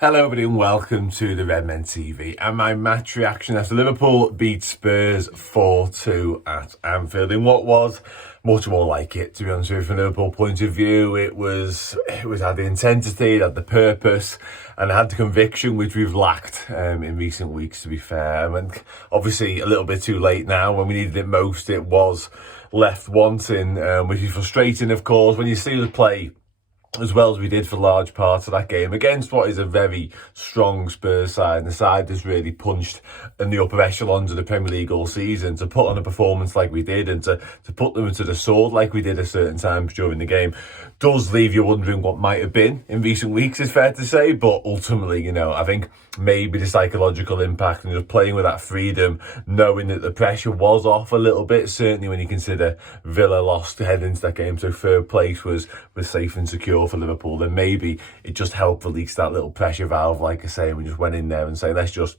Hello everybody and welcome to the Redmen TV and my match reaction after Liverpool beat Spurs 4-2 at Anfield in what was much more like it, to be honest with you. From a Liverpool point of view, it had the intensity, it had the purpose, and it had the conviction which we've lacked in recent weeks, to be fair. And obviously a little bit too late now. When we needed it most, it was left wanting, which is frustrating, of course, when you see the play as well as we did for large parts of that game against what is a very strong Spurs side, and the side that's really punched in the upper echelons of the Premier League all season. To put on a performance like we did and to put them into the sword like we did at certain times during the game does leave you wondering what might have been in recent weeks, it's fair to say. But ultimately, I think maybe the psychological impact and just playing with that freedom, knowing that the pressure was off a little bit, certainly when you consider Villa lost heading into that game, so third place was safe and secure for Liverpool, then maybe it just helped release that little pressure valve, like I say, and we just went in there and say, let's just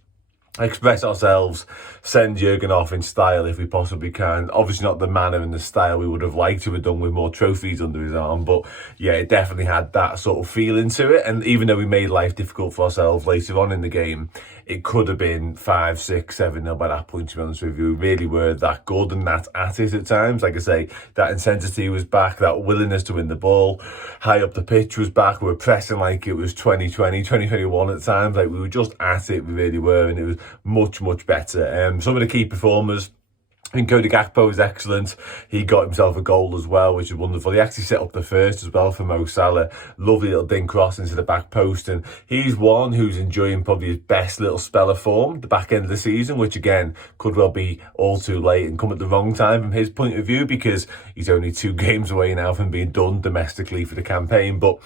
express ourselves, send Jurgen off in style if we possibly can. Obviously not the manner and the style we would have liked to have done with more trophies under his arm, but yeah, it definitely had that sort of feeling to it. And even though we made life difficult for ourselves later on in the game, it could have been 5, 6, 7-0 by that point, to be honest with you. We really were that good and that at it at times. Like I say, that intensity was back, that willingness to win the ball high up the pitch was back. We were pressing like it was 2020, 2021 at times. Like we were just at it, we really were, and it was much, much better. Some of the key performers, I think Cody Gakpo was excellent. He got himself a goal as well, which is wonderful. He actually set up the first as well for Mo Salah. Lovely little dink cross into the back post. And he's one who's enjoying probably his best little spell of form, the back end of the season, which again, could well be all too late and come at the wrong time from his point of view, because he's only 2 games away now from being done domestically for the campaign. But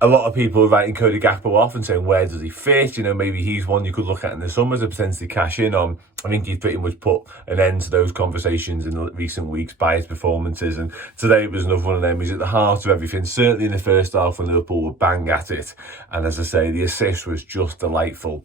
a lot of people are writing Cody Gakpo off and saying, where does he fit? Maybe he's one you could look at in the summer to potentially cash in on. I think he's pretty much put an end to those conversations in the recent weeks by his performances. And today was another one of them. He's at the heart of everything. Certainly in the first half when Liverpool were bang at it. And as I say, the assist was just delightful.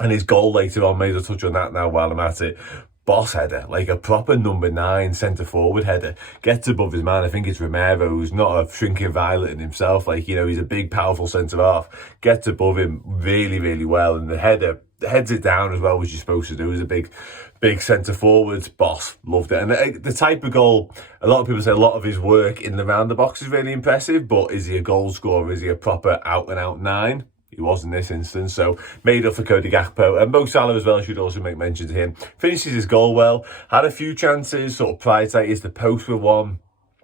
And his goal later on, made a touch on that now while I'm at it. Boss header, like a proper number 9 centre forward header, gets above his man. I think it's Romero, who's not a shrinking violet in himself. He's a big, powerful centre half, gets above him really, really well, and the header heads it down as well, which you're supposed to do as a big centre forward. Boss loved it. And the type of goal, a lot of people say a lot of his work in the round the box is really impressive, but is he a goal scorer? Is he a proper out and out 9? He was in this instance, so made up for Cody Gakpo. And Mo Salah as well, should also make mention to him. Finishes his goal well, had a few chances, sort of prioritised the post with one.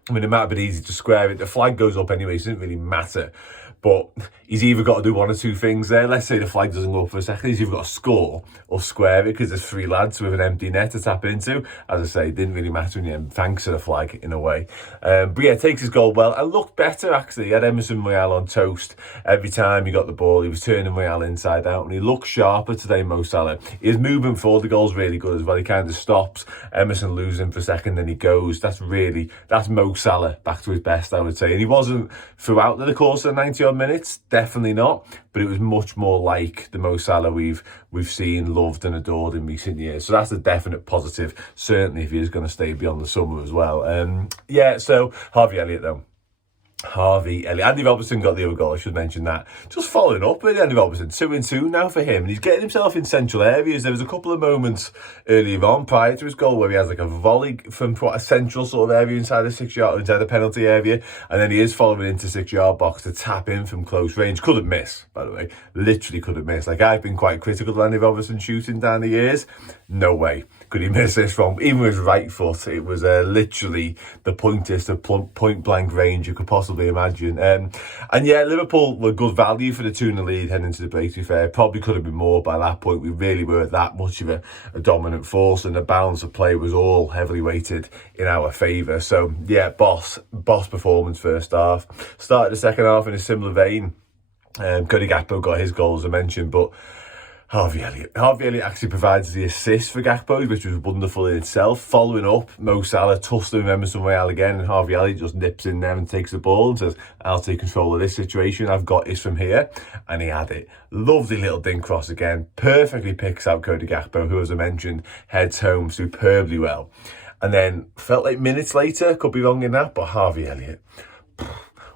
I mean, it might have been easy to square it. The flag goes up anyway, so it doesn't really matter. But he's either got to do one or two things there. Let's say the flag doesn't go up for a second. He's either got to score or square it, because there's 3 lads with an empty net to tap into. As I say, it didn't really matter in the end, thanks to the flag in a way. But yeah, takes his goal well and looked better actually. He had Emerson Royal on toast every time he got the ball. He was turning Royal inside out and he looked sharper today, Mo Salah. His movement for the goal's really good as well. He kind of stops, Emerson loses him for a second, then he goes. That's Mo Salah back to his best, I would say. And he wasn't throughout the course of the 90 odd minutes, definitely not, but it was much more like the Mo Salah we've seen, loved and adored in recent years. So that's a definite positive, certainly if he is going to stay beyond the summer as well. So Harvey Elliott though. Harvey Elliott. Andy Robertson got the other goal, I should mention that. Just following up with Andy Robertson, 2-2 now for him. And he's getting himself in central areas. There was a couple of moments earlier on prior to his goal where he has like a volley from a central sort of area inside the penalty area. And then he is following into 6-yard box to tap in from close range. Couldn't miss, by the way. Literally couldn't miss. Like, I've been quite critical of Andy Robertson shooting down the years. No way could he miss this from, even with his right foot. It was literally the pointest of point blank range you could possibly imagine. And yeah, Liverpool were good value for the 2-0 lead heading into the break, to be fair. Probably could have been more by that point. We really were that much of a dominant force, and the balance of play was all heavily weighted in our favour. So yeah, boss performance first half. Started the second half in a similar vein. Cody Gakpo got his goal, as I mentioned, but Harvey Elliott actually provides the assist for Gakpo, which was wonderful in itself. Following up, Mo Salah tussling with Emerson Royal again, and Harvey Elliott just nips in there and takes the ball and says, I'll take control of this situation. I've got this from here. And he had it. Lovely little dink cross again. Perfectly picks out Cody Gakpo, who, as I mentioned, heads home superbly well. And then felt like minutes later, could be wrong in that, but Harvey Elliott,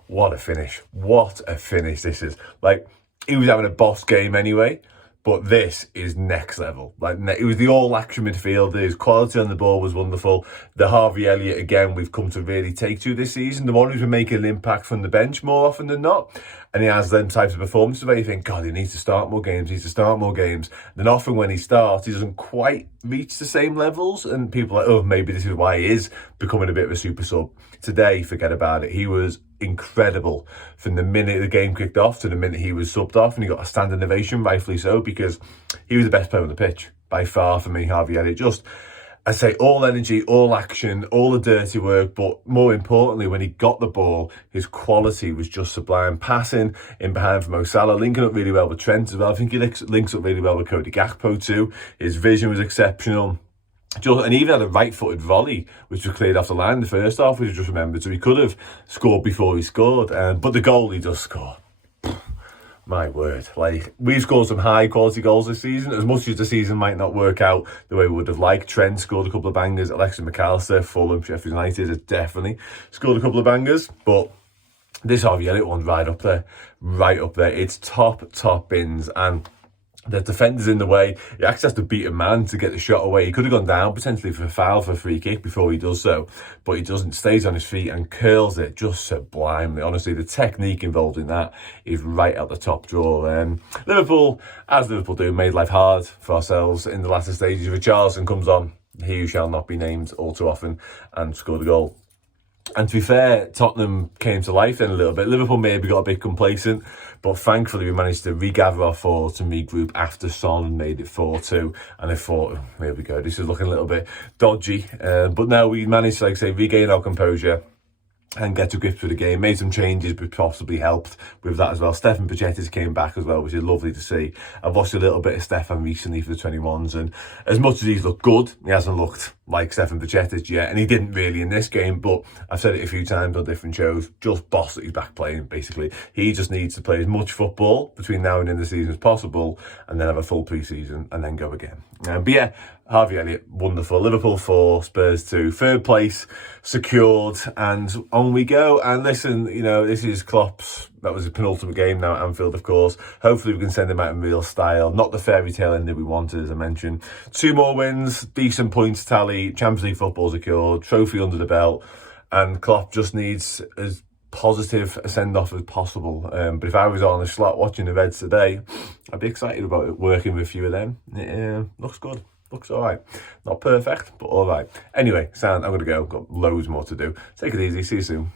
what a finish. What a finish this is. Like, he was having a boss game anyway. But this is next level. Like, it was the all-action midfielder. His quality on the ball was wonderful. The Harvey Elliott, again, we've come to really take to this season. The one who's been making an impact from the bench more often than not. And he has them types of performances where you think, God, he needs to start more games, Then often when he starts, he doesn't quite reach the same levels. And people are like, oh, maybe this is why he is becoming a bit of a super sub. Today, forget about it. He was incredible from the minute the game kicked off to the minute he was subbed off, and he got a standing ovation, rightfully so, because he was the best player on the pitch by far for me. Harvey Elliott, just, I say, all energy, all action, all the dirty work, but more importantly, when he got the ball, his quality was just sublime. Passing in behind from Salah, linking up really well with Trent as well. I think he links up really well with Gakpo too. His vision was exceptional. And he even had a right-footed volley, which was cleared off the line in the first half, which I just remembered. So he could have scored before he scored. But the goal he does score, my word. Like, we've scored some high-quality goals this season. As much as the season might not work out the way we would have liked. Trent scored a couple of bangers. Alexis McAllister, Fulham, Sheffield United has definitely scored a couple of bangers. But this Harvey Elliott one's right up there. Right up there. It's top bins. And the defender's in the way. He actually has to beat a man to get the shot away. He could have gone down potentially for a foul, for a free kick before he does so, but he doesn't. Stays on his feet and curls it just sublimely. Honestly, the technique involved in that is right at the top drawer. Liverpool, as Liverpool do, made life hard for ourselves in the latter stages. Richarlison comes on, he who shall not be named all too often, and scored a goal. And to be fair, Tottenham came to life then a little bit. Liverpool maybe got a bit complacent, but thankfully we managed to regather our thoughts and regroup after Son made it 4-2. And I thought, oh, here we go, this is looking a little bit dodgy. But now we managed to, like I say, regain our composure and get to grips with the game. Made some changes, which possibly helped with that as well. Stefan Pacetis came back as well, which is lovely to see. I've watched a little bit of Stefan recently for the 21s, and as much as he's looked good, he hasn't looked like Stefan Pacetis yet, and he didn't really in this game, but I've said it a few times on different shows, just boss that he's back playing, basically. He just needs to play as much football between now and the end of the season as possible, and then have a full pre-season, and then go again. But yeah, Harvey Elliott, wonderful. Liverpool 4, Spurs 2. Third place secured, and on we go. And listen, you know, this is Klopp's, that was his penultimate game now at Anfield, of course. Hopefully we can send him out in real style. Not the fairy tale ending we wanted, as I mentioned. 2 more wins, decent points tally, Champions League football secured, trophy under the belt, and Klopp just needs as positive a send-off as possible. But if I was on the slot watching the Reds today, I'd be excited about it, working with a few of them. It looks good. Looks all right. Not perfect, but all right. Anyway, I'm going to go. Got loads more to do. Take it easy. See you soon.